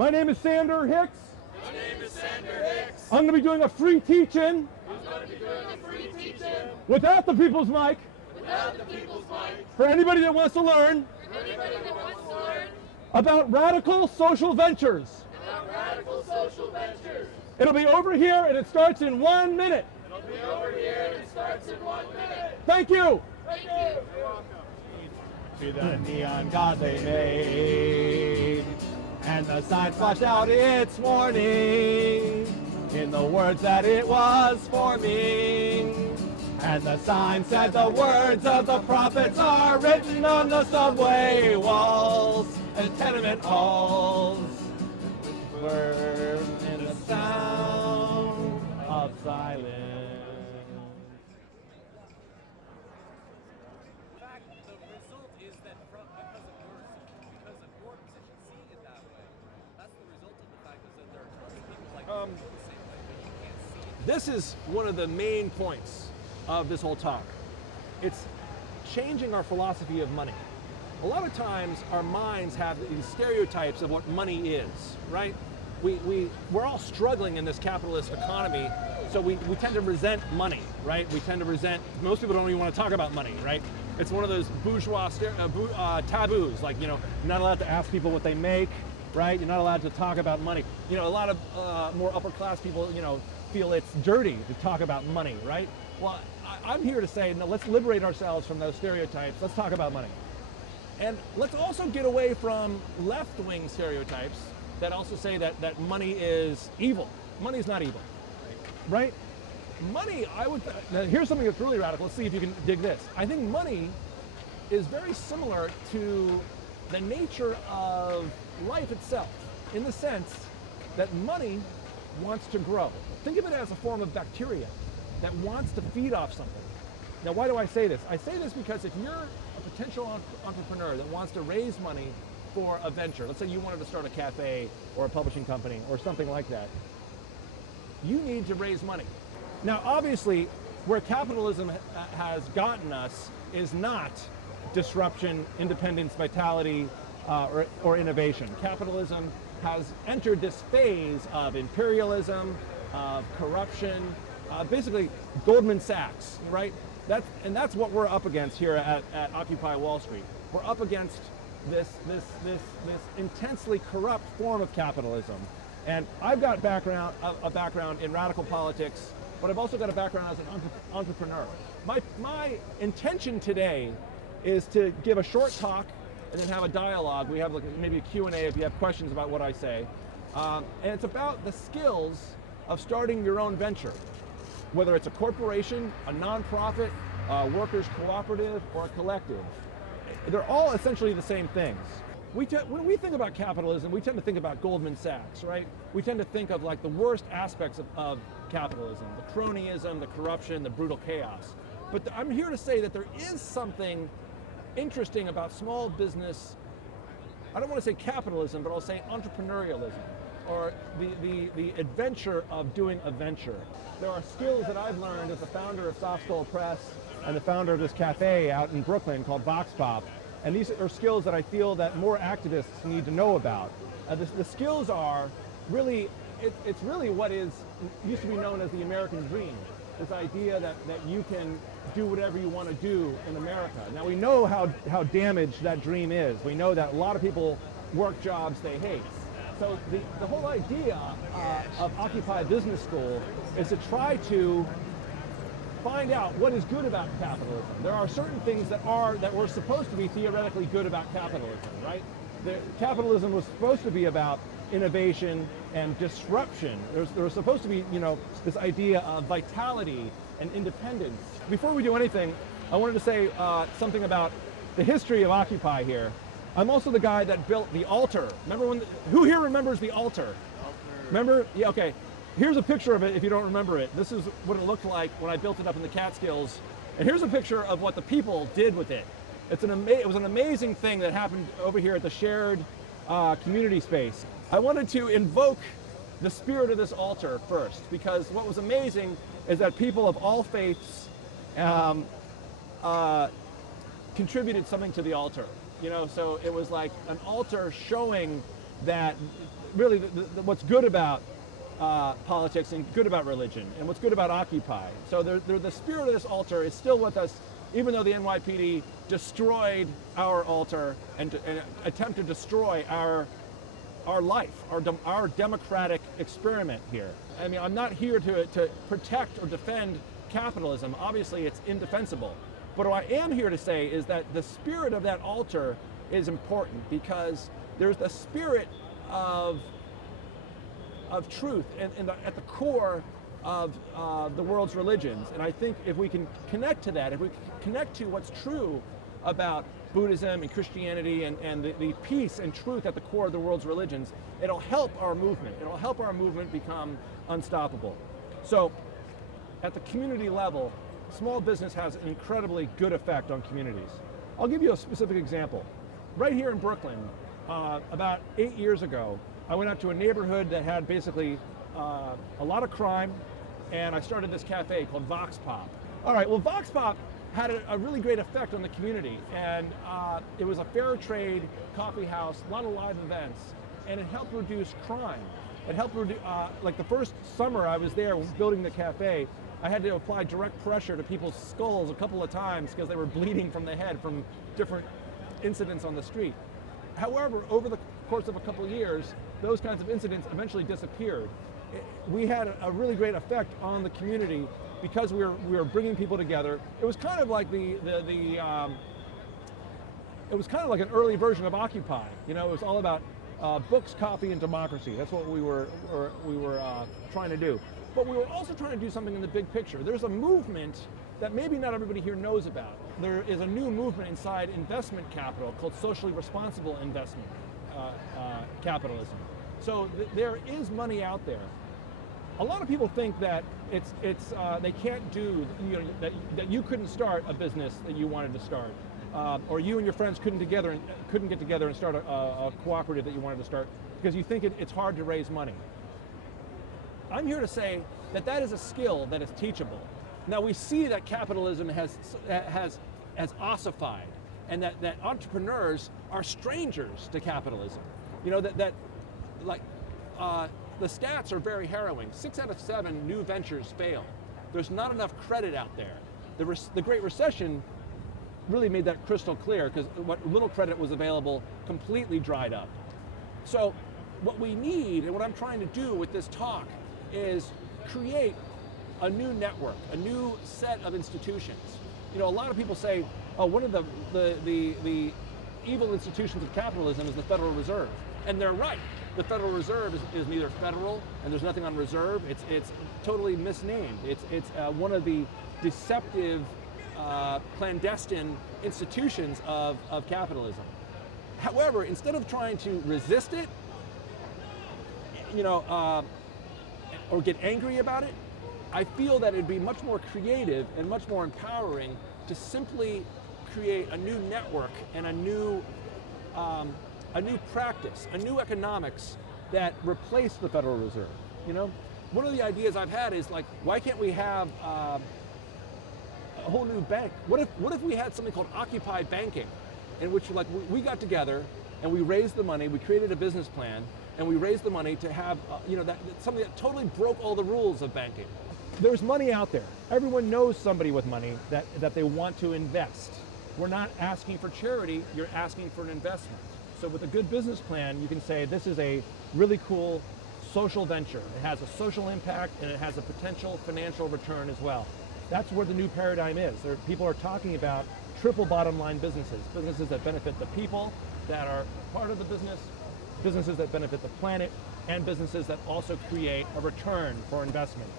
My name is Sander Hicks. My name is Sander Hicks. I'm going to be doing a free teach-in. I'm going to be doing a free teach-in. Without the people's mic. Without the people's mic. For anybody that wants to learn. For anybody that wants to learn. About radical social ventures. About radical social ventures. It'll be over here and it starts in 1 minute. It'll be over here and it starts in 1 minute. Thank you. Thank you. You're welcome. To the neon god they made, and the sign flashed out its warning in the words that it was forming. And the sign said the words of the prophets are written on the subway walls and tenement halls, whisper in the sound of silence. This is one of the main points of this whole talk. It's changing our philosophy of money. A lot of times our minds have these stereotypes of what money is, right? We're all struggling in this capitalist economy, so we tend to resent money, right? We tend to resent, most people don't even want to talk about money, right? It's one of those bourgeois taboos, like, you know, you're not allowed to ask people what they make, right? You're not allowed to talk about money. You know, a lot of more upper class people, you know, feel it's dirty to talk about money, right? Well, I'm here to say, no, let's liberate ourselves from those stereotypes. Let's talk about money. And let's also get away from left-wing stereotypes that also say that money is evil. Money is not evil, right? Money, now here's something that's really radical. Let's see if you can dig this. I think money is very similar to the nature of life itself, in the sense that money wants to grow. Think of it as a form of bacteria that wants to feed off something. Now, why do I say this? I say this because if you're a potential entrepreneur that wants to raise money for a venture, let's say you wanted to start a cafe or a publishing company or something like that, you need to raise money. Now, obviously, where capitalism has gotten us is not disruption, independence, vitality, or innovation. Capitalism has entered this phase of imperialism, of corruption, basically Goldman Sachs, right? That's what we're up against here at Occupy Wall Street. We're up against this intensely corrupt form of capitalism. And I've got a background in radical politics, but I've also got a background as an entrepreneur. My intention today is to give a short talk and then have a dialogue. We have maybe a Q&A if you have questions about what I say. And it's about the skills of starting your own venture, whether it's a corporation, a nonprofit, a workers' cooperative, or a collective. They're all essentially the same things. When we think about capitalism, we tend to think about Goldman Sachs, right? We tend to think of like the worst aspects of capitalism, the cronyism, the corruption, the brutal chaos. But I'm here to say that there is something interesting about small business. I don't want to say capitalism, but I'll say entrepreneurialism, or the adventure of doing a venture. There are skills that I've learned as the founder of Soft Skull Press and the founder of this cafe out in Brooklyn called Vox Pop. And these are skills that I feel that more activists need to know about. The skills are really, it's really what used to be known as the American dream. This idea that you can do whatever you want to do in America. Now we know how damaged that dream is. We know that a lot of people work jobs they hate. So the whole idea of Occupy Business School is to try to find out what is good about capitalism. There are certain things that were supposed to be theoretically good about capitalism, right? Capitalism was supposed to be about innovation and disruption. There was supposed to be, you know, this idea of vitality and independence. Before we do anything, I wanted to say something about the history of Occupy here. I'm also the guy that built the altar. Remember who here remembers the altar? Remember? Yeah, okay. Here's a picture of it if you don't remember it. This is what it looked like when I built it up in the Catskills. And here's a picture of what the people did with it. It was an amazing thing that happened over here at the shared community space. I wanted to invoke the spirit of this altar first, because what was amazing is that people of all faiths contributed something to the altar. You know, so it was like an altar showing that really what's good about politics and good about religion and what's good about Occupy. So the spirit of this altar is still with us, even though the NYPD destroyed our altar and attempt to destroy our life, our democratic experiment here. I mean, I'm not here to protect or defend capitalism. Obviously, it's indefensible. But what I am here to say is that the spirit of that altar is important, because there's the spirit of truth at the core of the world's religions. And I think if we can connect to that, if we can connect to what's true about Buddhism and Christianity and the peace and truth at the core of the world's religions, it'll help our movement. It'll help our movement become unstoppable. So at the community level, small business has an incredibly good effect on communities. I'll give you a specific example. Right here in Brooklyn, about 8 years ago, I went out to a neighborhood that had basically a lot of crime, and I started this cafe called Vox Pop. All right, well, Vox Pop had a really great effect on the community, and it was a fair trade coffee house, a lot of live events, and it helped reduce crime. It helped reduce, like the first summer I was there building the cafe, I had to apply direct pressure to people's skulls a couple of times because they were bleeding from the head from different incidents on the street. However, over the course of a couple of years, those kinds of incidents eventually disappeared. We had a really great effect on the community because we were bringing people together. It was kind of like it was kind of like an early version of Occupy. You know, it was all about books, coffee, and democracy. That's what we were trying to do. But we were also trying to do something in the big picture. There's a movement that maybe not everybody here knows about. There is a new movement inside investment capital called socially responsible investment capitalism. So there is money out there. A lot of people think that they can't do, that you couldn't start a business that you wanted to start, or you and your friends couldn't get together and start a cooperative that you wanted to start because you think it's hard to raise money. I'm here to say that that is a skill that is teachable. Now we see that capitalism has ossified, and that entrepreneurs are strangers to capitalism. You know, the stats are very harrowing. 6 out of 7 new ventures fail. There's not enough credit out there. The Great Recession really made that crystal clear, because what little credit was available completely dried up. So what we need, and what I'm trying to do with this talk, is create a new network, a new set of institutions. You know, a lot of people say, oh, one of the evil institutions of capitalism is the Federal Reserve. And they're right. The Federal Reserve is neither federal, and there's nothing on reserve. It's totally misnamed. It's one of the deceptive, clandestine institutions of capitalism. However, instead of trying to resist it, you know, or get angry about it, I feel that it'd be much more creative and much more empowering to simply create a new network and a new practice, a new economics that replace the Federal Reserve. You know, one of the ideas I've had is, like, why can't we have a whole new bank? What if we had something called Occupy Banking, in which, like, we got together and we raised the money, we created a business plan, and we raised the money to have, you know, something that totally broke all the rules of banking. There's money out there. Everyone knows somebody with money that they want to invest. We're not asking for charity, you're asking for an investment. So with a good business plan, you can say this is a really cool social venture. It has a social impact and it has a potential financial return as well. That's where the new paradigm is. People are talking about triple bottom line businesses, businesses that benefit the people that are part of the business, businesses that benefit the planet, and businesses that also create a return for investment.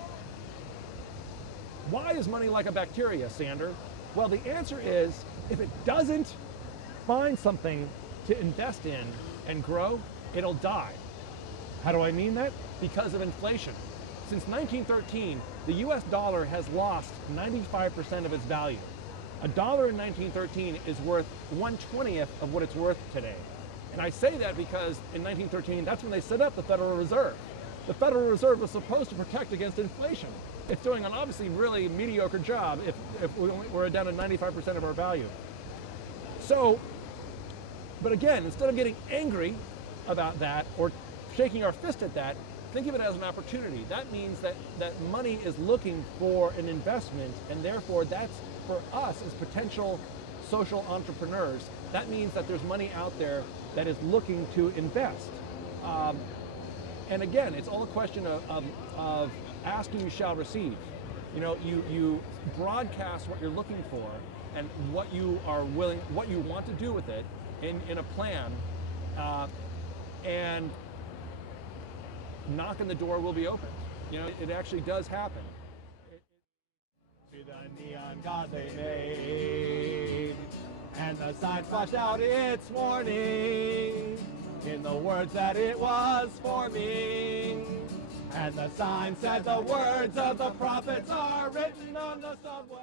Why is money like a bacteria, Sander? Well, the answer is, if it doesn't find something to invest in and grow, it'll die. How do I mean that? Because of inflation. Since 1913, the US dollar has lost 95% of its value. A dollar in 1913 is worth 1/20th of what it's worth today. And I say that because in 1913, that's when they set up the Federal Reserve. The Federal Reserve was supposed to protect against inflation. It's doing an obviously really mediocre job if we're down to 95% of our value. So, but again, instead of getting angry about that or shaking our fist at that, think of it as an opportunity. That means that money is looking for an investment, and therefore that's, for us as potential social entrepreneurs, that means that there's money out there that is looking to invest. And again, it's all a question of asking you shall receive. You know, you broadcast what you're looking for and what you are willing, what you want to do with it in a plan, and knock on the door will be opened. You know, it actually does happen. To the neon god they made, and the sign flashed out its warning in the words that it was forming. And the sign said the words of the prophets are written on the subway.